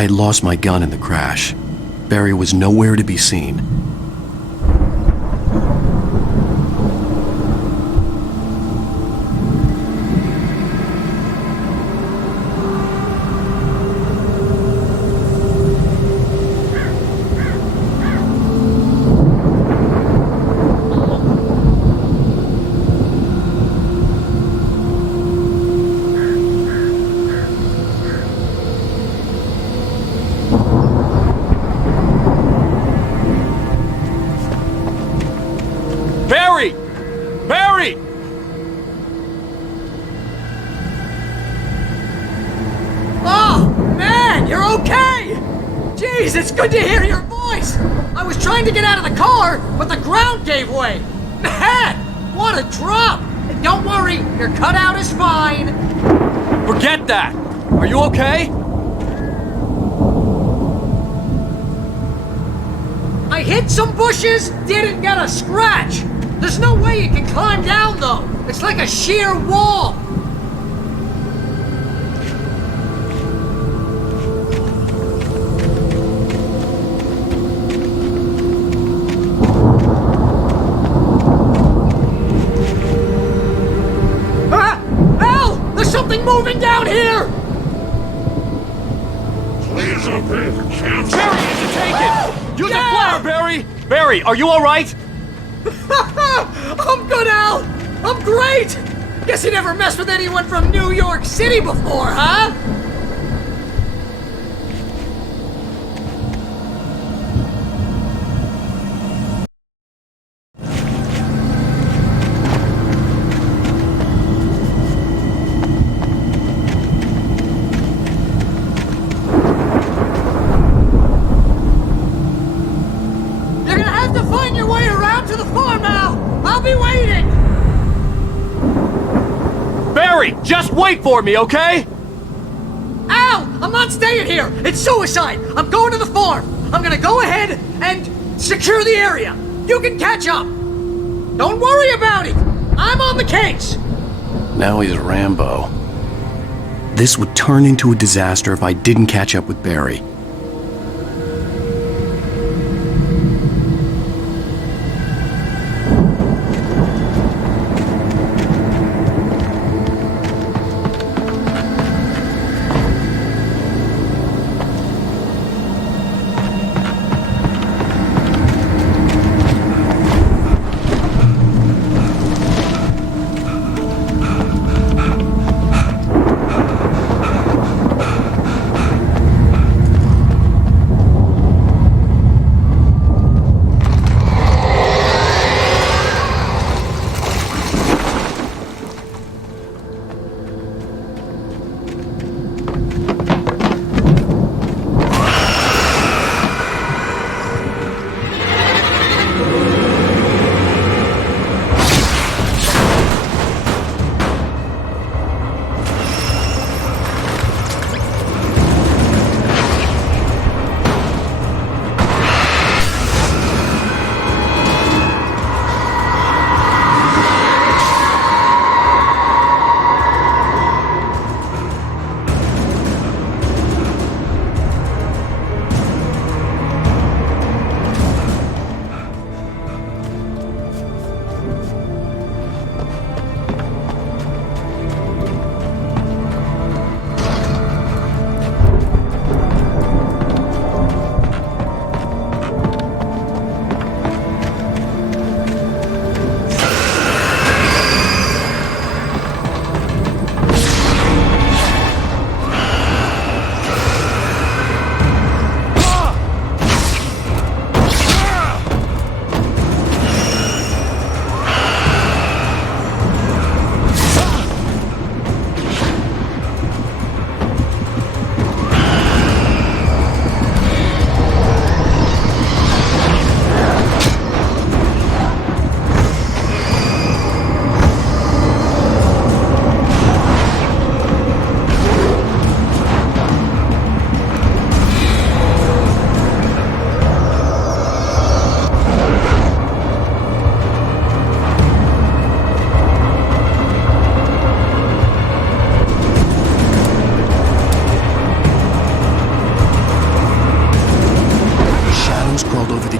I had lost my gun in the crash. Barry was nowhere to be seen. Barry! Oh, man, you're okay! Jeez, it's good to hear your voice! I was trying to get out of the car, but the ground gave way! Man, what a drop! And don't worry, your cutout is fine! Forget that! Are you okay? I hit some bushes, didn't get a scratch! There's no way you can climb down, though! It's like a sheer wall! Ah! Al! There's something moving down here! Please obey the council. Barry isn't taken! Use a flare, Barry! Barry, are you alright? I'm good, Al! I'm great! Guess you never messed with anyone from New York City before, huh? You're gonna have to find your way around to the farm, Al! I'll be waiting! Barry, just wait for me, okay? Al! I'm not staying here! It's suicide! I'm going to the farm! I'm gonna go ahead and secure the area! You can catch up! Don't worry about it! I'm on the case! Now he's Rambo. This would turn into a disaster if I didn't catch up with Barry.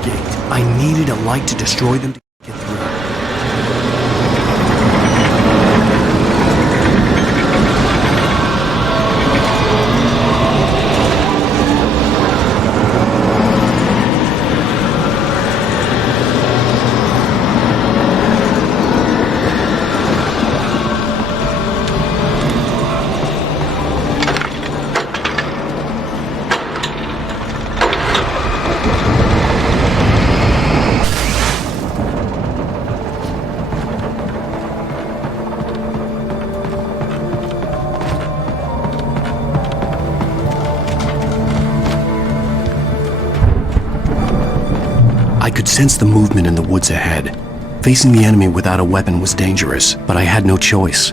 gate. I needed a light to destroy them to get through. I could sense the movement in the woods ahead. Facing the enemy without a weapon was dangerous, but I had no choice.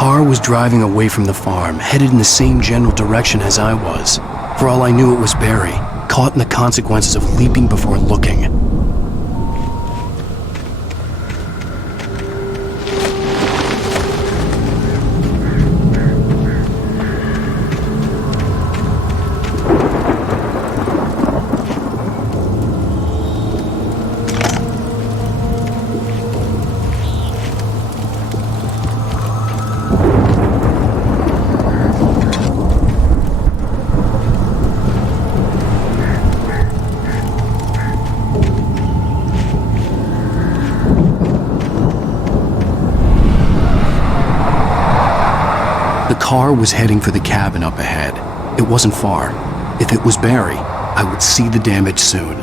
car was driving away from the farm, headed in the same general direction as I was. For all I knew, it was Barry, caught in the consequences of leaping before looking. The car was heading for the cabin up ahead. It wasn't far. If it was Barry, I would see the damage soon.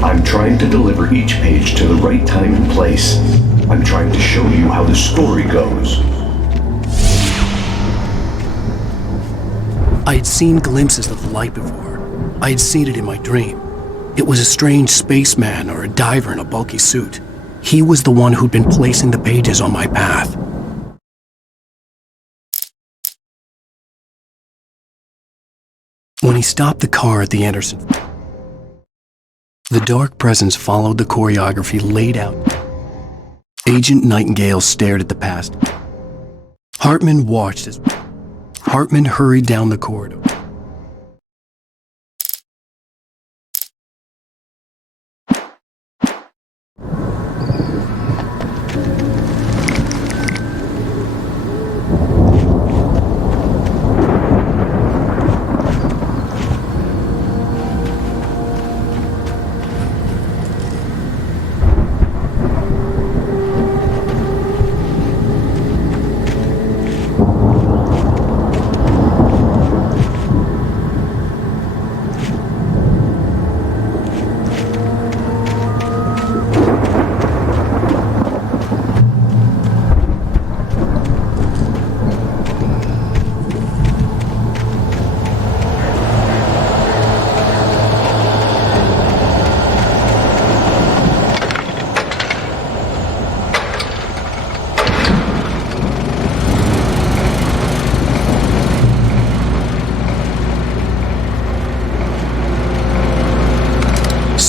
I'm trying to deliver each page to the right time and place. I'm trying to show you how the story goes. I had seen glimpses of the light before. I had seen it in my dream. It was a strange spaceman or a diver in a bulky suit. He was the one who'd been placing the pages on my path. When he stopped the car at the Anderson, the dark presence followed the choreography laid out. Agent Nightingale stared at the past. Hartman watched as Hartman hurried down the corridor.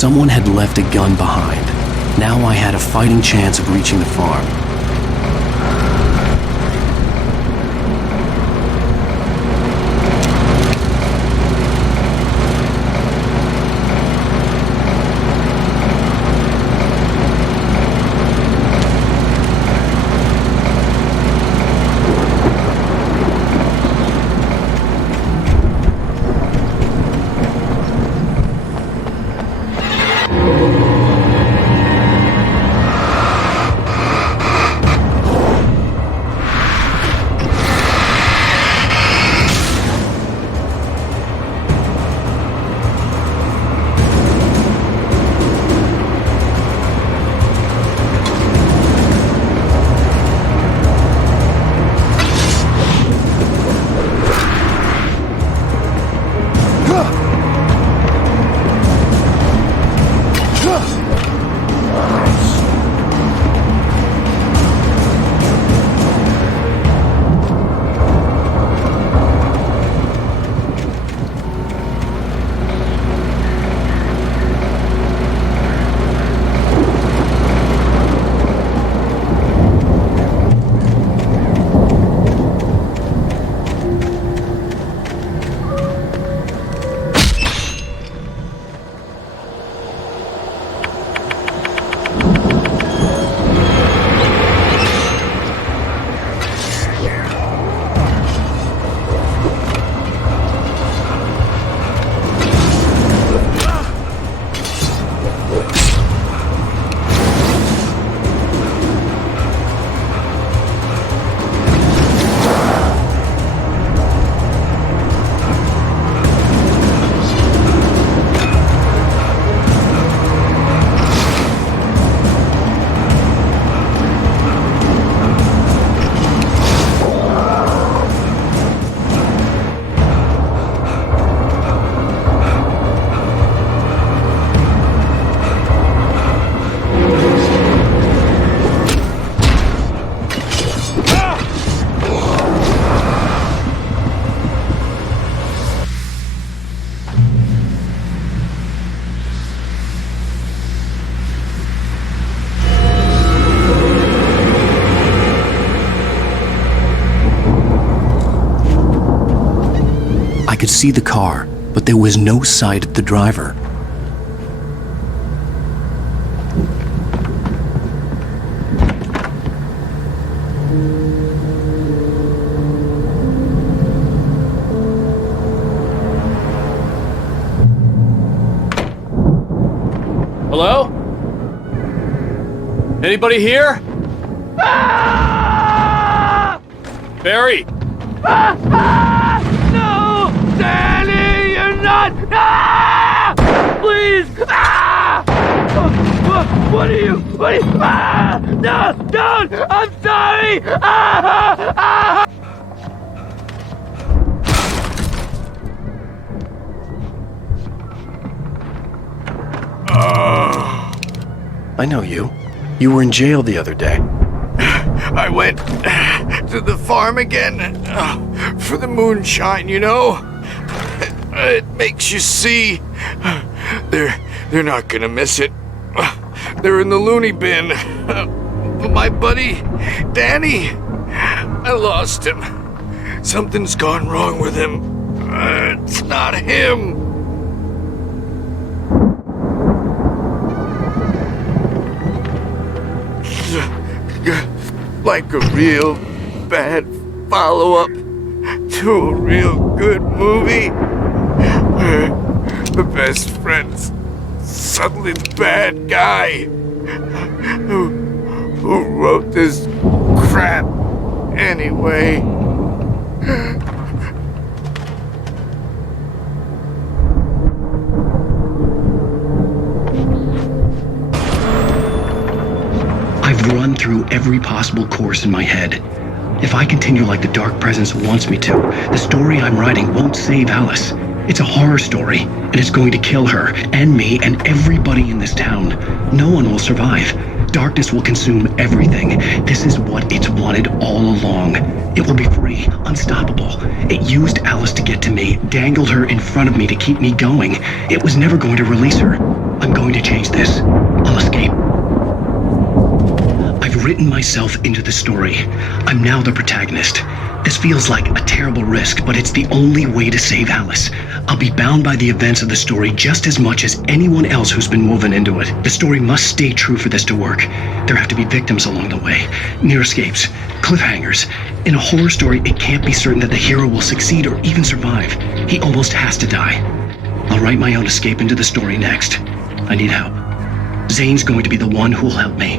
Someone had left a gun behind. Now I had a fighting chance of reaching the farm. I could see the car, but there was no sight of the driver. Hello? Anybody here? Barry! No! Danny, you're not! Please! What are you? No! Don't! I'm sorry! I know you. You were in jail the other day. I went to the farm again for the moonshine, you know? It makes you see. They're not gonna miss it. They're in the loony bin. My buddy, Danny, I lost him. Something's gone wrong with him. It's not him. Like a real bad follow-up to a real good movie where the best friend's suddenly the bad guy who wrote this crap anyway. I've run through every possible course in my head. If I continue like the Dark Presence wants me to, the story I'm writing won't save Alice. It's a horror story, and it's going to kill her, and me, and everybody in this town. No one will survive. Darkness will consume everything. This is what it's wanted all along. It will be free, unstoppable. It used Alice to get to me, dangled her in front of me to keep me going. It was never going to release her. I'm going to change this. I'll escape. I've written myself into the story. I'm now the protagonist. This feels like a terrible risk, but it's the only way to save Alice. I'll be bound by the events of the story just as much as anyone else who's been woven into it. The story must stay true for this to work. There have to be victims along the way, near escapes, cliffhangers. In a horror story, it can't be certain that the hero will succeed or even survive. He almost has to die. I'll write my own escape into the story next. I need help. Zane's going to be the one who'll help me.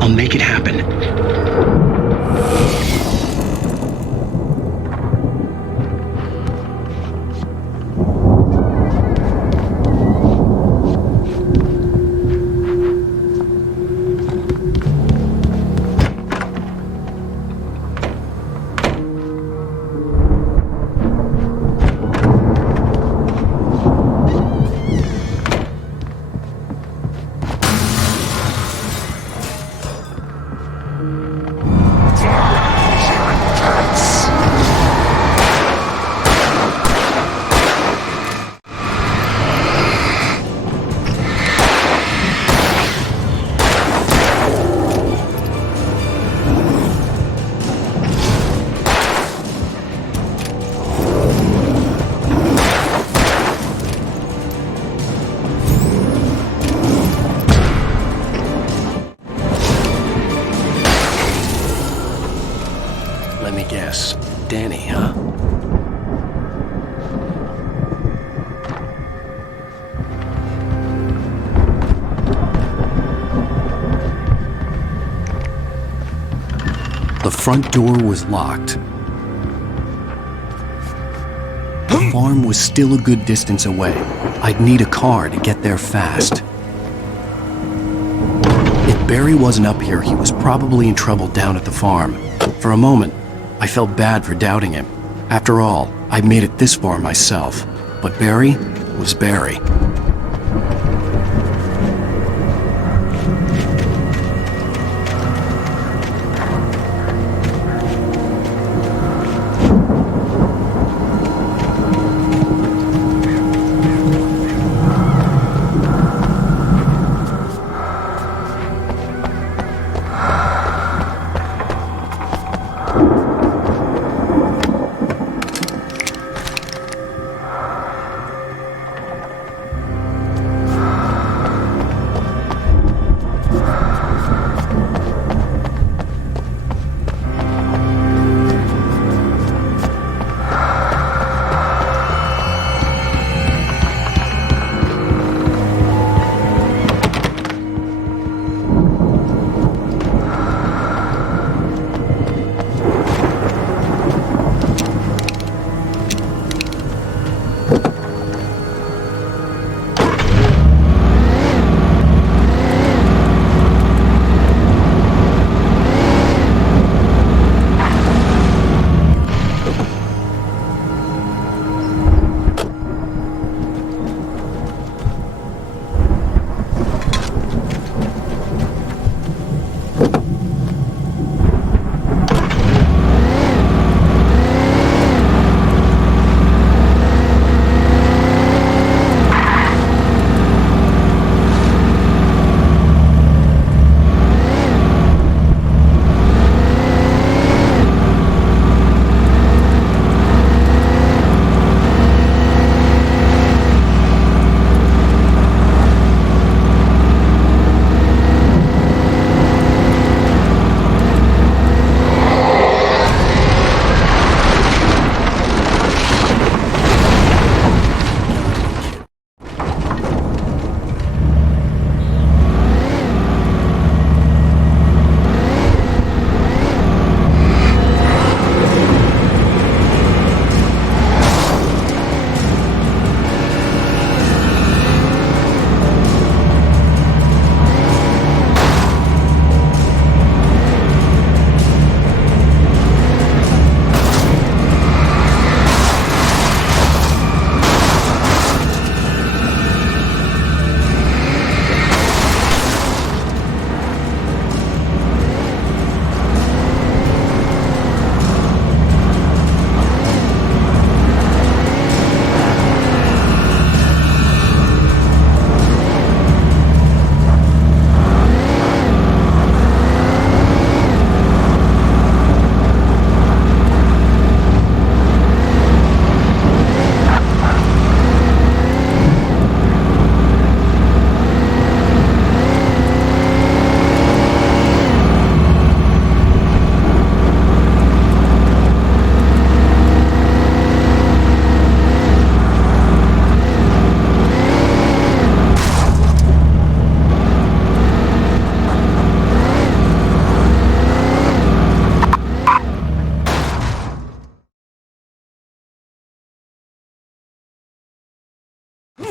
I'll make it happen. Let me guess. Danny, huh? The front door was locked. The farm was still a good distance away. I'd need a car to get there fast. If Barry wasn't up here, he was probably in trouble down at the farm. For a moment, I felt bad for doubting him. After all, I'd made it this far myself. But Barry was Barry.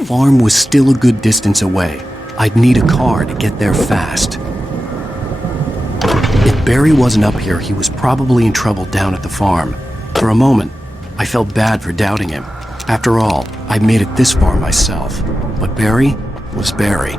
farm was still a good distance away. I'd need a car to get there fast. If Barry wasn't up here, he was probably in trouble down at the farm. For a moment, I felt bad for doubting him. After all, I'd made it this far myself. But Barry was Barry.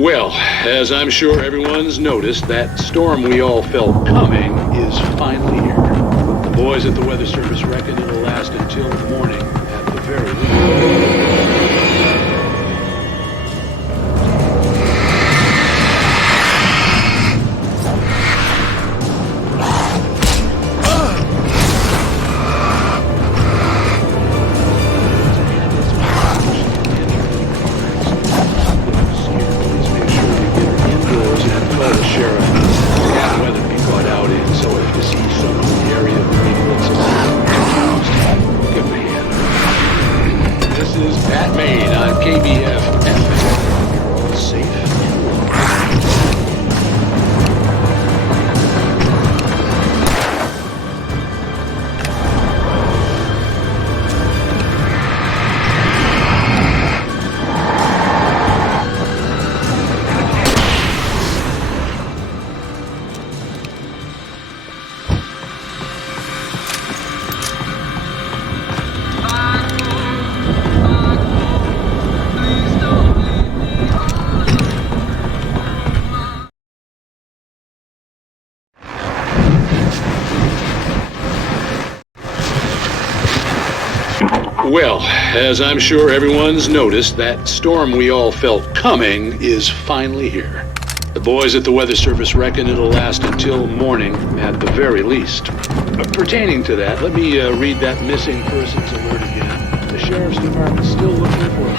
Well, as I'm sure everyone's noticed, that storm we all felt coming is finally here. The boys at the Weather Service reckon it'll last until morning at the very least. Well, as I'm sure everyone's noticed, that storm we all felt coming is finally here. The boys at the Weather Service reckon it'll last until morning at the very least. Pertaining to that, let me read that missing persons alert again. The Sheriff's Department's still looking for...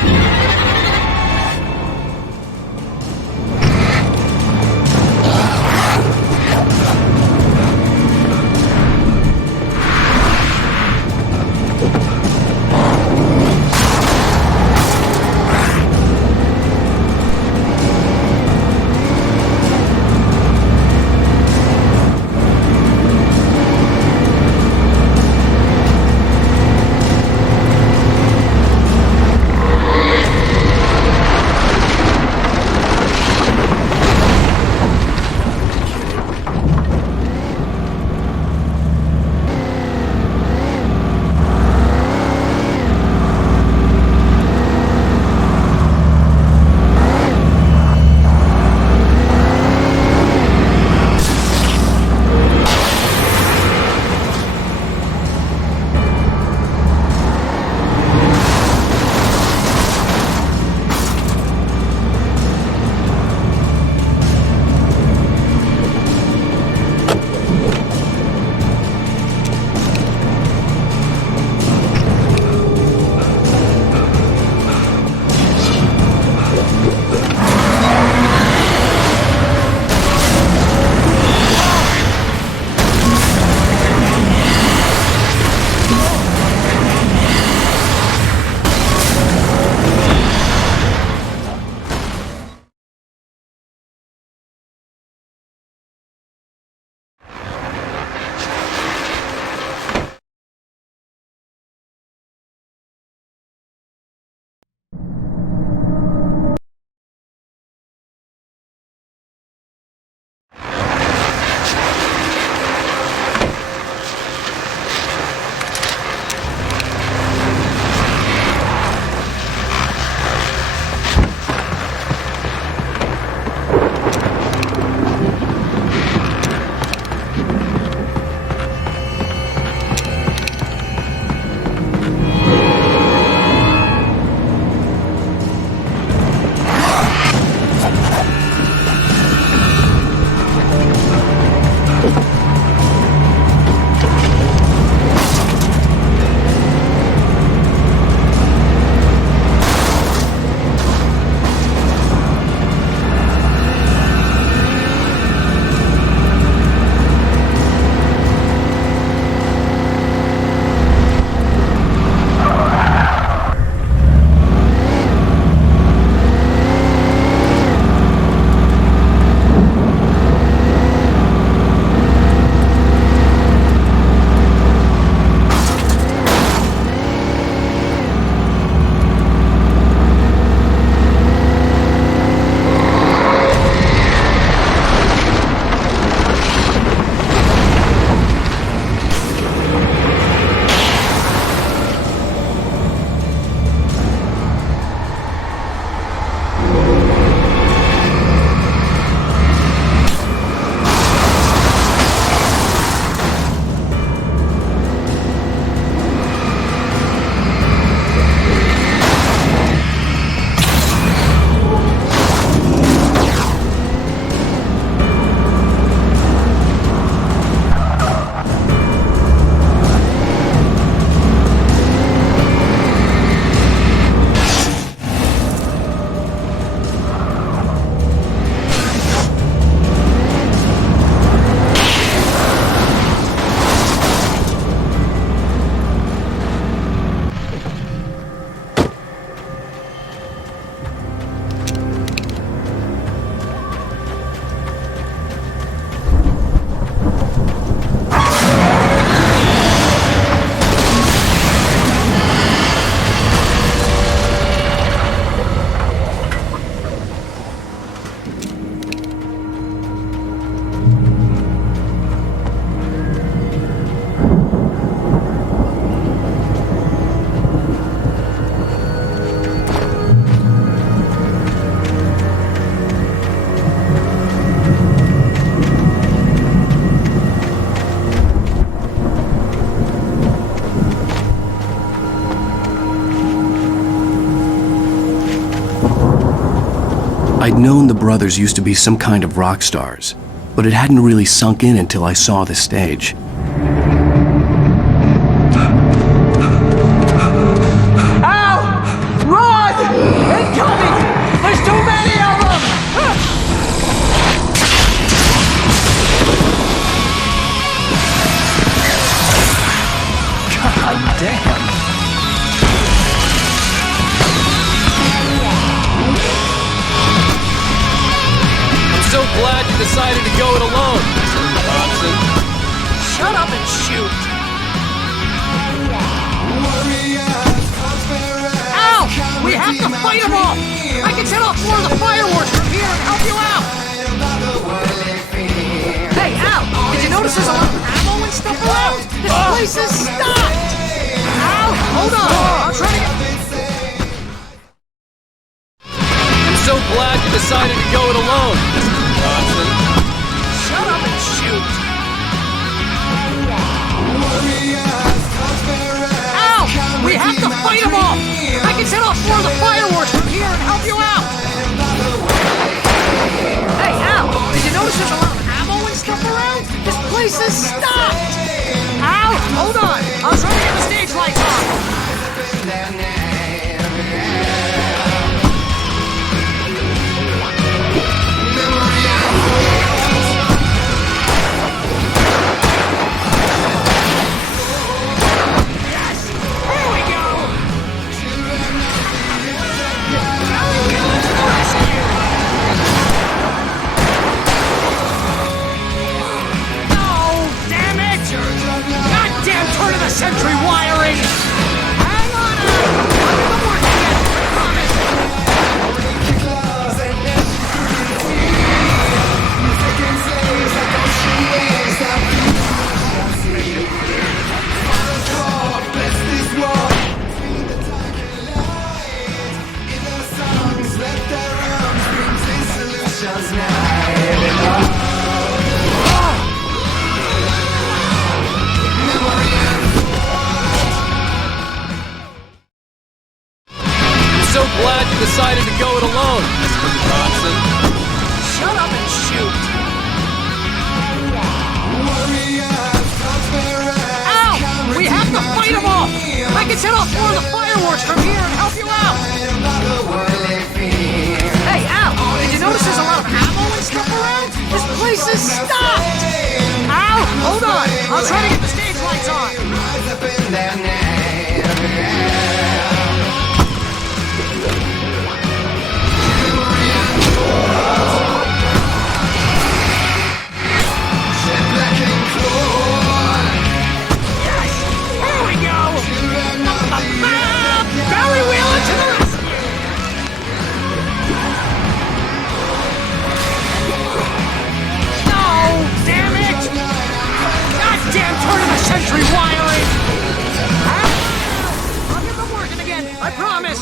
I'd known the brothers used to be some kind of rock stars, but it hadn't really sunk in until I saw the stage. Ow! Run! Incoming! There's too many of them! God damn! I'm so glad you decided to go it alone, Mr. Robinson. Shut up and shoot! Ow! We have to fight them off! I can set off more of the fireworks from here and help you out! Hey, Al! Did you notice there's a lot of ammo and stuff around? This place is stocked! Al! Hold on! I'm trying to get... I'm so glad you decided to go it alone, Mr. Robinson. Shut up and shoot! Ow! We have to fight them off! I can set off more of the fireworks from here and help you out! Hey, Al! Did you notice there's a lot of ammo and stuff around? This place is stocked! Al! Hold on! I'm trying to get the stage lights on! Sentry wiring! Hang on out! I'll get the work again, I promise! So glad you decided to go it alone, Mr. Robinson. Shut up and shoot! Ow! We have to fight them off! I can set off more of the fireworks from here and help you out! Hey, Al! Did you notice there's a lot of ammo and stuff around? This place is stocked! Al! Hold on! I'll try to get the stage lights on! Sentry wiring! I'll get them working again, I promise!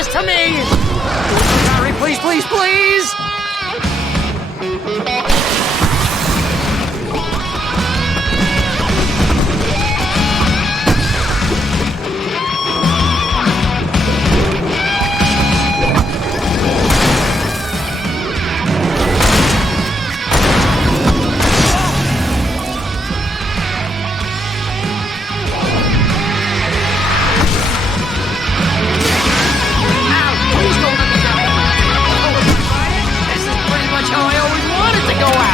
To me! Harry, please, please, please! Go out!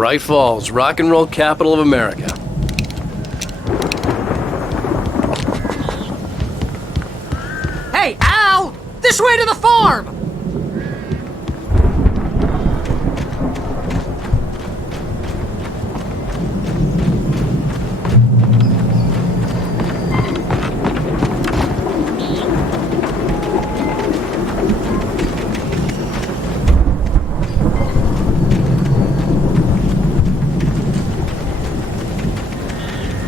Bright Falls, rock and roll capital of America. Hey, Al! This way to the farm!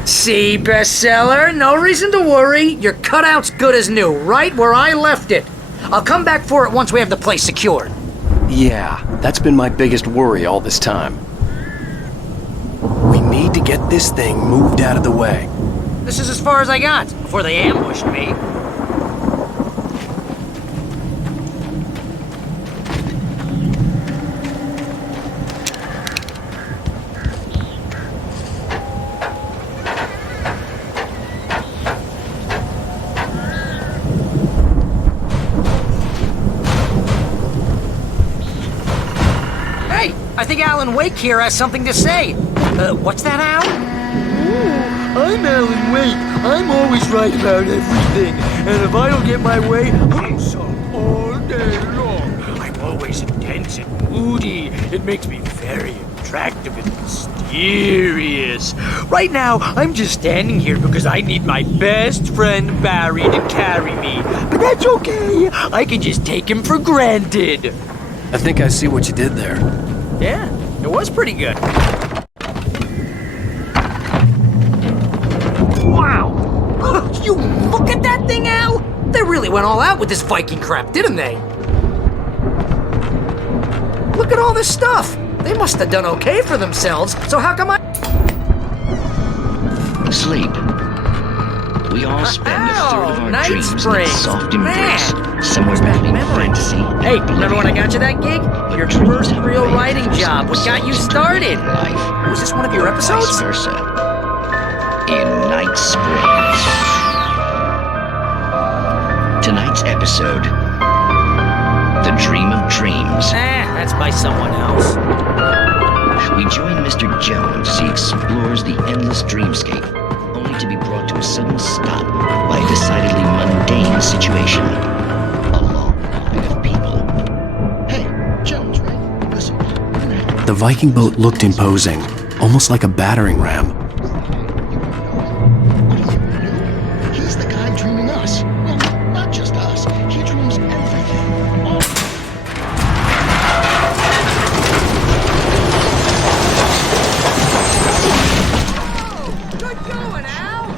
See, bestseller, no reason to worry. Your cutout's good as new, right where I left it. I'll come back for it once we have the place secured. Yeah, that's been my biggest worry all this time. We need to get this thing moved out of the way. This is as far as I got before they ambushed me. I think Alan Wake here has something to say. What's that, Al? I'm Alan Wake. I'm always right about everything. And if I don't get my way, I'm sulk all day long. I'm always intense and moody. It makes me very attractive and mysterious. Right now, I'm just standing here because I need my best friend Barry to carry me. But that's okay. I can just take him for granted. I think I see what you did there. Yeah, it was pretty good. Wow! You look at that thing, Al! They really went all out with this Viking crap, didn't they? Look at all this stuff! They must have done okay for themselves, so how come I... Sleep. We all spend a third of our Night dreams in Springs. that soft embrace, Man, somewhere brings back between memories. fantasy and Hey, remember when I oblivion. got you that gig? Your Dreams first have real ways writing of job. What got you started? Life. Was this one of your Vice episodes? versa. In Night Springs. Tonight's episode, The Dream of Dreams. That's by someone else. We join Mr. Jones as he explores the endless dreamscape, only to be brought to a sudden stop by a decidedly mundane situation. A long line of people. Hey, Jones, right? Listen, we're gonna have to... The Viking boat looked imposing, almost like a battering ram. He's the guy dreaming us. Well, not just us. He dreams everything. All... Good going, Al!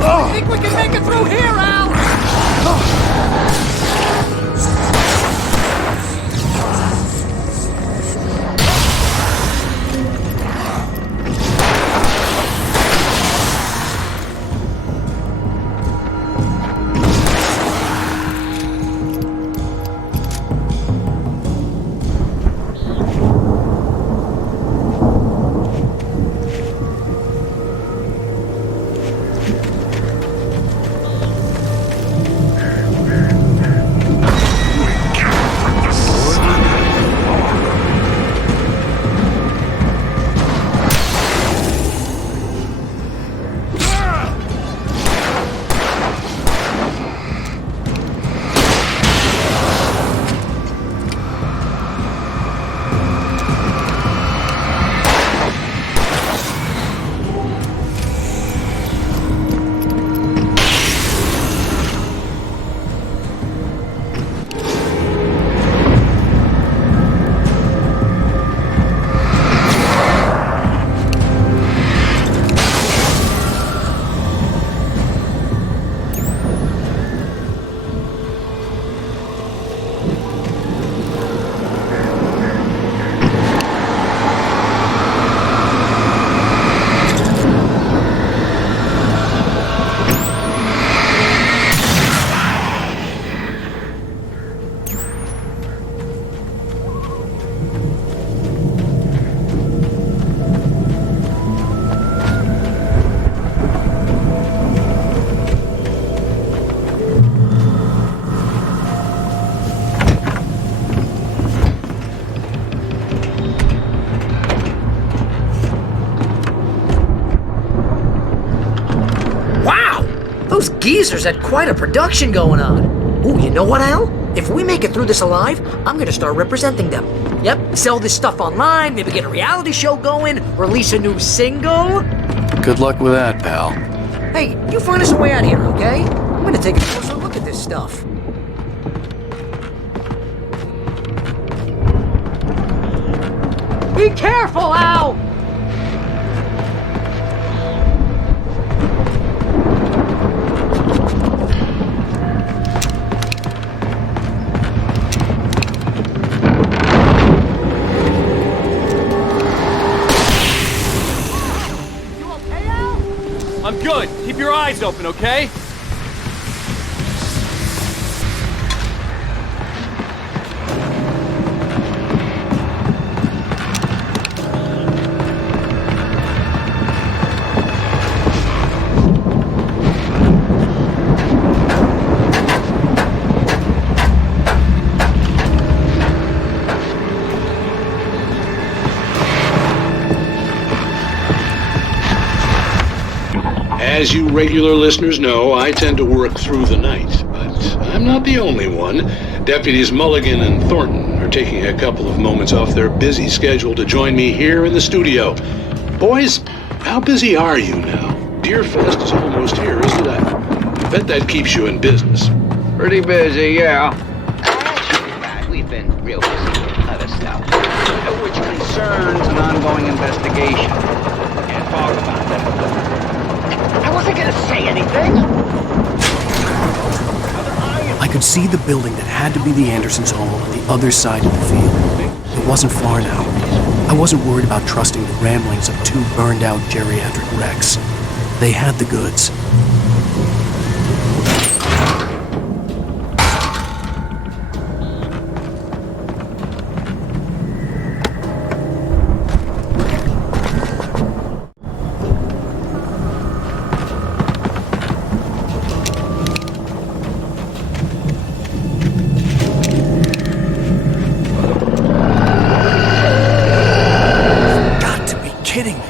I think we can make it through here, Al! Those geezers had quite a production going on. Ooh, you know what, Al? If we make it through this alive, I'm gonna start representing them. Yep, sell this stuff online, maybe get a reality show going, release a new single. Good luck with that, pal. Hey, you find us a way out of here, okay? I'm gonna take a closer look at this stuff. Be careful, Al! I'm good. Keep your eyes open, okay? As you regular listeners know, I tend to work through the night, but I'm not the only one. Deputies Mulligan and Thornton are taking a couple of moments off their busy schedule to join me here in the studio. Boys, how busy are you now? Deerfest is almost here, isn't it? I bet that keeps you in business. Pretty busy, yeah. Actually, we've been real busy with other stuff. Which concerns an ongoing investigation. Can't talk about that. I wasn't gonna say anything! I could see the building that had to be the Andersons' home on the other side of the field. It wasn't far now. I wasn't worried about trusting the ramblings of two burned-out geriatric wrecks. They had the goods. Kidding me.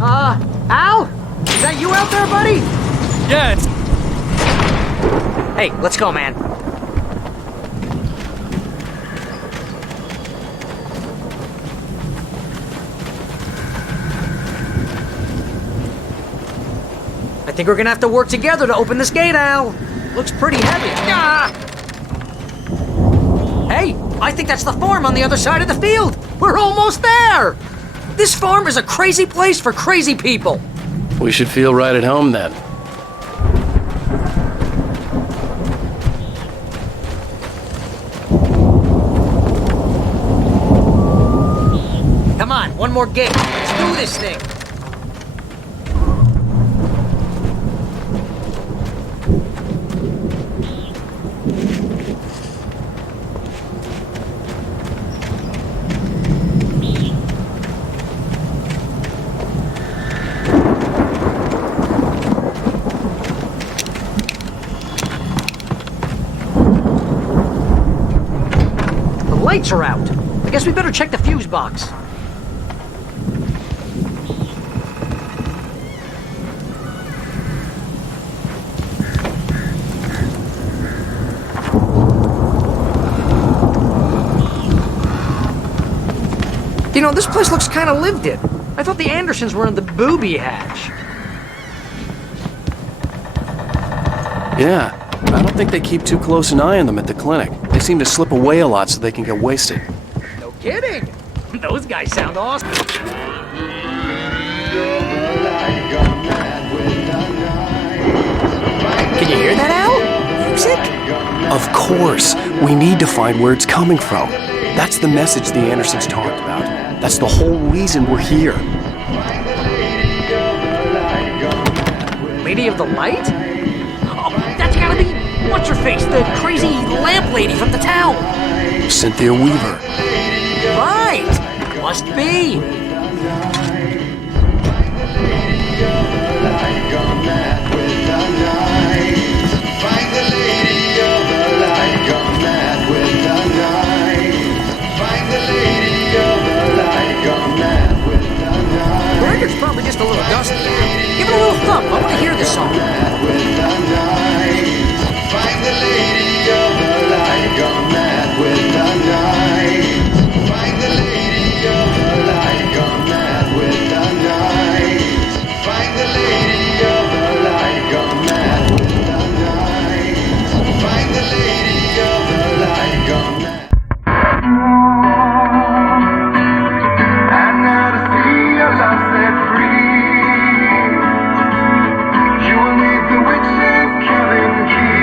Al? Is that you out there, buddy? Yeah, it's... Hey, let's go, man. I think we're gonna have to work together to open this gate, Al. Looks pretty heavy. Ah! Hey, I think that's the farm on the other side of the field. We're almost there. This farm is a crazy place for crazy people. We should feel right at home then. Come on, one more gate. Let's do this thing. Lights are out. I guess we better check the fuse box. You know, this place looks kind of lived in. I thought the Andersons were in the booby hatch. Yeah, I don't think they keep too close an eye on them at the clinic. They seem to slip away a lot so they can get wasted. No kidding. Those guys sound awesome. Can you hear that, Al? Music? Of course. We need to find where it's coming from. That's the message the Andersons talked about. That's the whole reason we're here. Lady of the Light? Oh, that's gotta be what's-her-face, the crazy lamp lady from the town. Cynthia Weaver. Right. Must be. The record's probably just a little dusty. Give it a little thump. I want to hear this song. Find the lady of the light, gone mad with the night. Find the lady of the light, gone mad with the night. Find the lady of the light, gone mad with the night. Find the lady of the light, gone mad. And now to see your love set free, you will need the witch's killing key.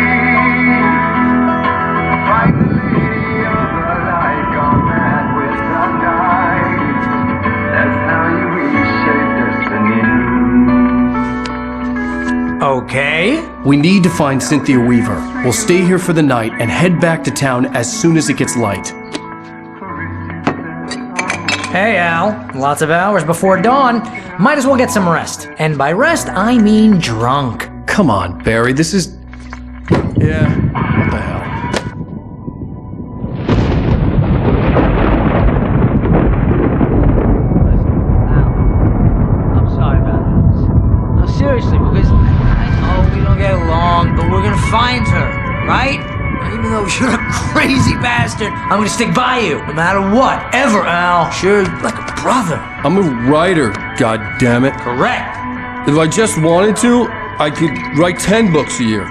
Find the lady of the light, gone mad with the night. That's how you reshape destiny. Okay. We need to find Cynthia Weaver. We'll stay here for the night and head back to town as soon as it gets light. Hey, Al. Lots of hours before dawn. Might as well get some rest. And by rest, I mean drunk. Come on, Barry, this is... Yeah, what the hell? I'm sorry about this. No, seriously, because I know we don't get along, but we're gonna find her, right? Even though you're a crazy bastard, I'm gonna stick by you, no matter what, ever, Al. Sure, like a brother. I'm a writer, goddammit. Correct. If I just wanted to, I could write 10 books a year.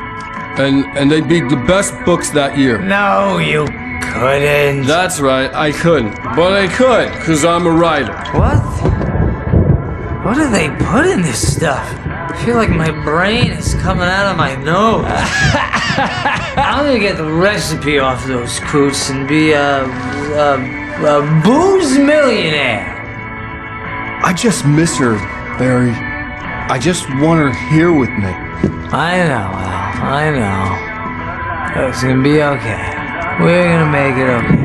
And they'd be the best books that year. No, you couldn't. That's right, I couldn't. But I could, because I'm a writer. What? What do they put in this stuff? I feel like my brain is coming out of my nose. I'm gonna get the recipe off those coots and be a booze millionaire. I just miss her, Barry. I just want her here with me. I know, Al. I know. It's gonna be okay. We're gonna make it okay.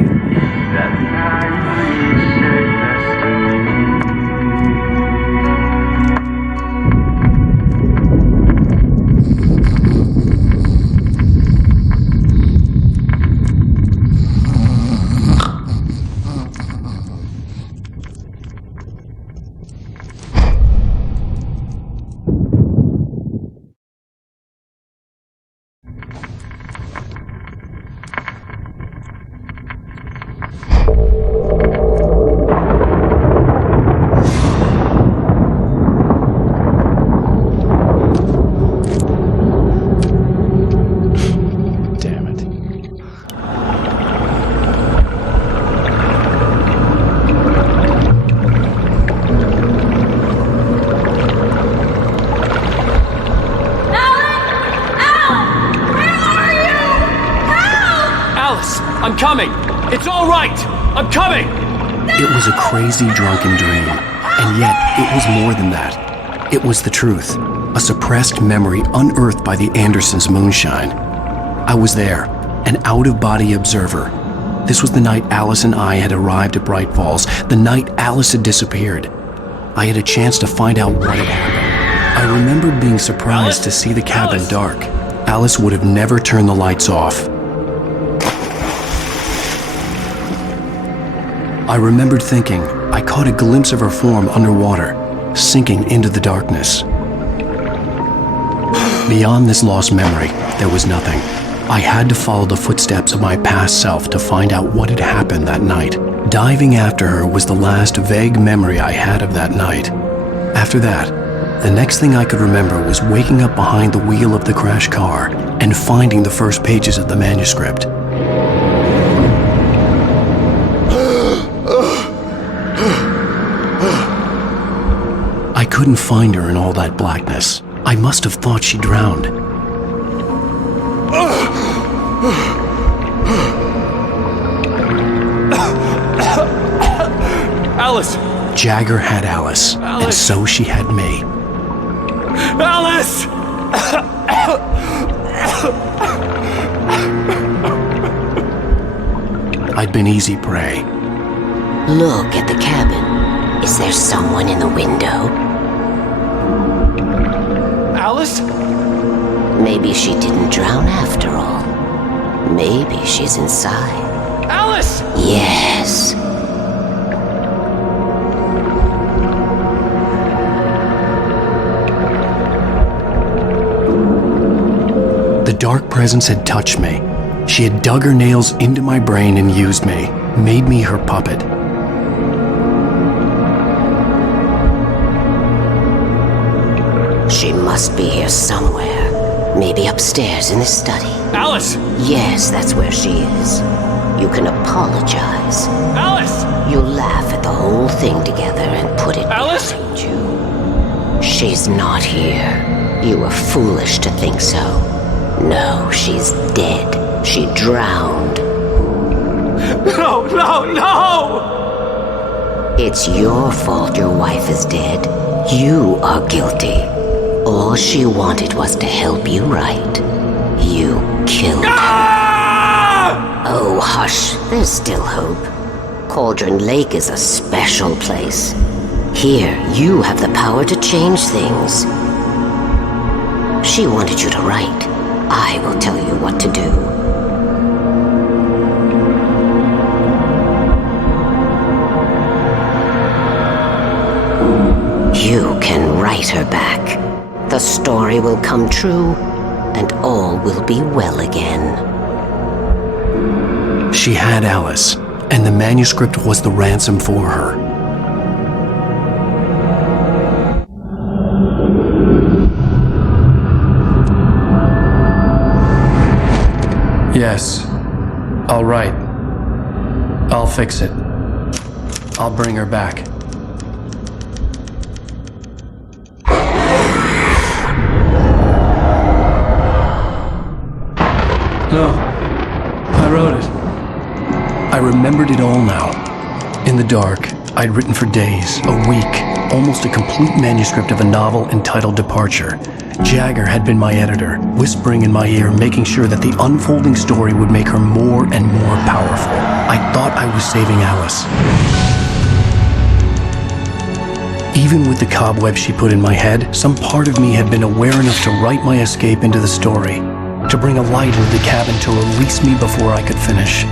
coming! It's all right! I'm coming! It was a crazy, drunken dream, and yet it was more than that. It was the truth, a suppressed memory unearthed by the Andersons' moonshine. I was there, an out-of-body observer. This was the night Alice and I had arrived at Bright Falls, the night Alice had disappeared. I had a chance to find out what had happened. I remembered being surprised to see the cabin dark. Alice would have never turned the lights off. I remembered thinking I caught a glimpse of her form underwater, sinking into the darkness. Beyond this lost memory, there was nothing. I had to follow the footsteps of my past self to find out what had happened that night. Diving after her was the last vague memory I had of that night. After that, the next thing I could remember was waking up behind the wheel of the crashed car and finding the first pages of the manuscript. I couldn't find her in all that blackness. I must have thought she drowned. Alice! Jagger had Alice, and so she had me. Alice! I'd been easy prey. Look at the cabin. Is there someone in the window? Alice? Maybe she didn't drown after all. Maybe she's inside. Alice! Yes. The dark presence had touched me. She had dug her nails into my brain and used me, made me her puppet. She must be here somewhere. Maybe upstairs in the study. Alice! Yes, that's where she is. You can apologize. Alice! You'll laugh at the whole thing together and put it Alice? behind you. She's not here. You were foolish to think so. No, she's dead. She drowned. No, no, no! It's your fault your wife is dead. You are guilty. All she wanted was to help you right. You killed her. Oh, hush. There's still hope. Cauldron Lake is a special place. Here, you have the power to change things. She wanted you to write. I will tell you what to do. You can write her back. The story will come true, and all will be well again. She had Alice, and the manuscript was the ransom for her. Yes, I'll write. I'll fix it. I'll bring her back. No, I wrote it. I remembered it all now. In the dark, I'd written for days, a week, almost a complete manuscript of a novel entitled Departure. Jagger had been my editor, whispering in my ear, making sure that the unfolding story would make her more and more powerful. I thought I was saving Alice. Even with the cobweb she put in my head, some part of me had been aware enough to write my escape into the story, to bring a light into the cabin to release me before I could finish,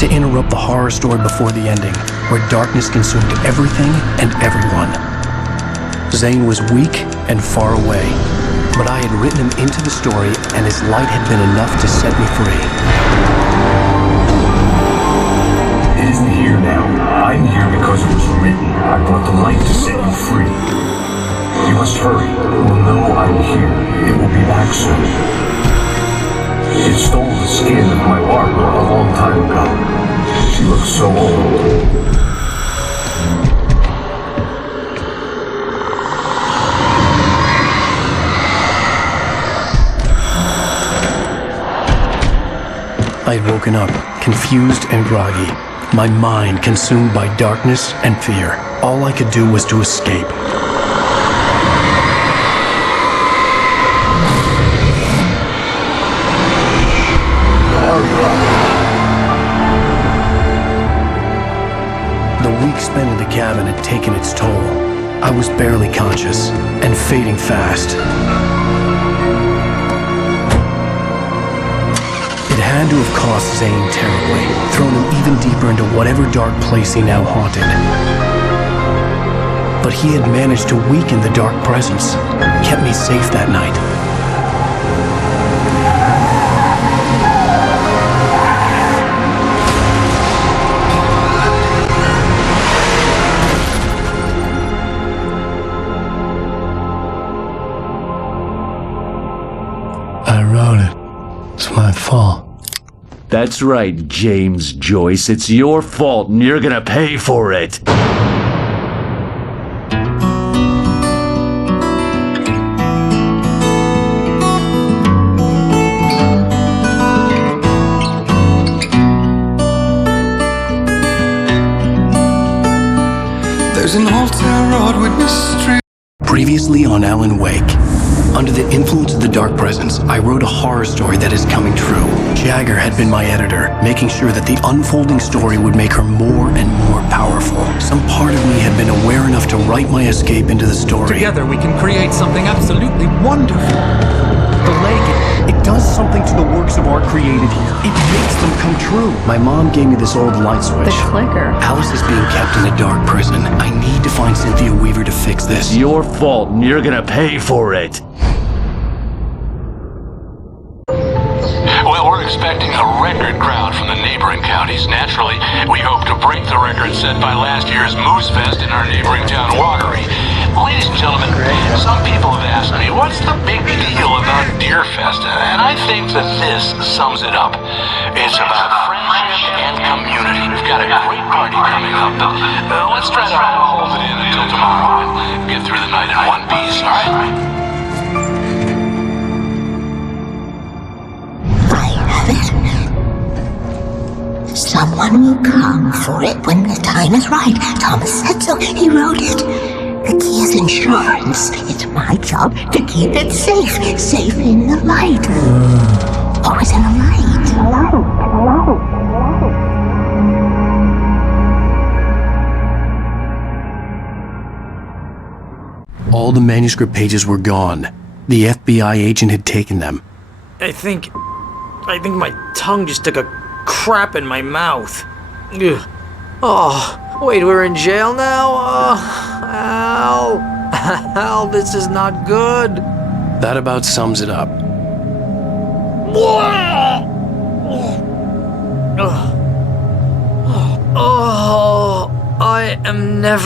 to interrupt the horror story before the ending, where darkness consumed everything and everyone. Zane was weak and far away, but I had written him into the story, and his light had been enough to set me free. It isn't here now. I'm here because it was written. I brought the light to set you free. You must hurry. We'll know I'm here. It will be back soon. It stole the skin of my Barbara a long time ago. She looks so old. I had woken up, confused and groggy, my mind consumed by darkness and fear. All I could do was to escape. The week spent in the cabin had taken its toll. I was barely conscious and fading fast. It had to have cost Zane terribly, thrown him even deeper into whatever dark place he now haunted. But he had managed to weaken the dark presence, kept me safe that night. I wrote it. It's my fault. That's right, James Joyce. It's your fault, and you're gonna pay for it. There's an old town road with mystery. Previously on Alan Wake. Under the influence of the dark presence, I wrote a horror story that is coming true. Jagger had been my editor, making sure that the unfolding story would make her more and more powerful. Some part of me had been aware enough to write my escape into the story. Together we can create something absolutely wonderful. The lake, it does something to the works of art created here. It makes them come true. My mom gave me this old light switch. The clicker. Alice is being kept in a dark prison. I need to find Cynthia Weaver to fix this. It's your fault, and you're gonna pay for it. Well, we're expecting a record crowd from the neighboring counties. Naturally, we hope to break the record set by last year's Moose Fest in our neighboring town, Watery. Ladies and gentlemen, some people have asked me, what's the big deal about Deer Fest? And I think that this sums it up. It's about friendship and community. We've got a great party coming up, but let's try to hold it in until tomorrow and get through the night in one piece, all right? Someone will come for it when the time is right. Thomas said so. He wrote it. The key is insurance. It's my job to keep it safe. Safe in the light. Always in the light. All the manuscript pages were gone. The FBI agent had taken them. I think my tongue just took a crap in my mouth. Ugh. Oh, wait, we're in jail now? Oh, Al, this is not good. That about sums it up. Oh, I am never